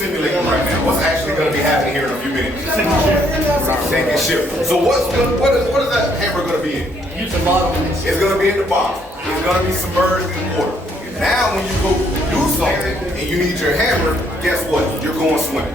simulating right now? What's actually going to be happening here in a few minutes? Sinking ship. So what is that hammer going to be in? Use the bottom. It's going to be in the bottom. It's going to be submerged in water. And now when you go do something and you need your hammer, guess what? You're going swimming.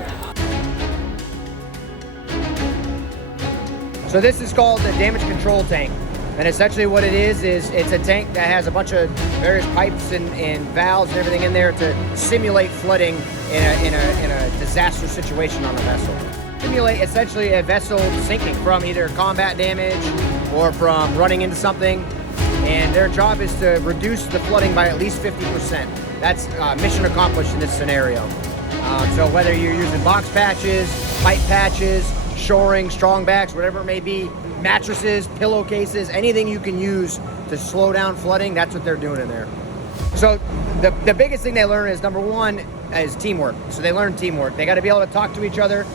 So this is called the damage control tank. And essentially what it is it's a tank that has a bunch of various pipes and valves and everything in there to simulate flooding in a disaster situation on a vessel. Simulate essentially a vessel sinking from either combat damage or from running into something. And their job is to reduce the flooding by at least 50%. That's mission accomplished in this scenario. So whether you're using box patches, pipe patches, shoring, strong backs, whatever it may be, mattresses, pillowcases, anything you can use to slow down flooding, that's what they're doing in there. So the biggest thing they learn is, number one, is teamwork. So they learn teamwork. They got to be able to talk to each other.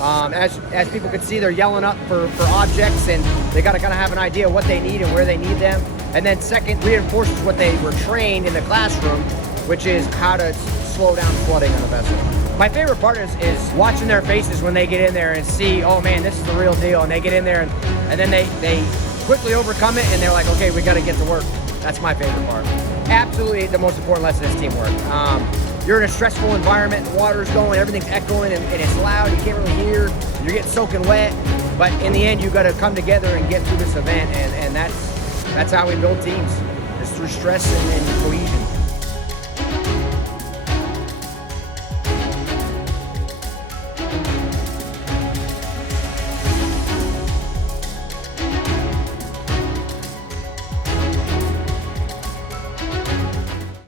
As people can see, they're yelling up for objects, and they got to kind of have an idea of what they need and where they need them. And then second, reinforces what they were trained in the classroom, which is how to slow down flooding on a vessel. My favorite part is watching their faces when they get in there and see, oh man, this is the real deal. And they get in there and then they quickly overcome it, and they're like, okay, we got to get to work. That's my favorite part. Absolutely the most important lesson is teamwork. You're in a stressful environment, the water's going, everything's echoing, and it's loud, you can't really hear, you're getting soaking wet, but in the end, you got to come together and get through this event, and that's how we build teams, is through stress and cohesion.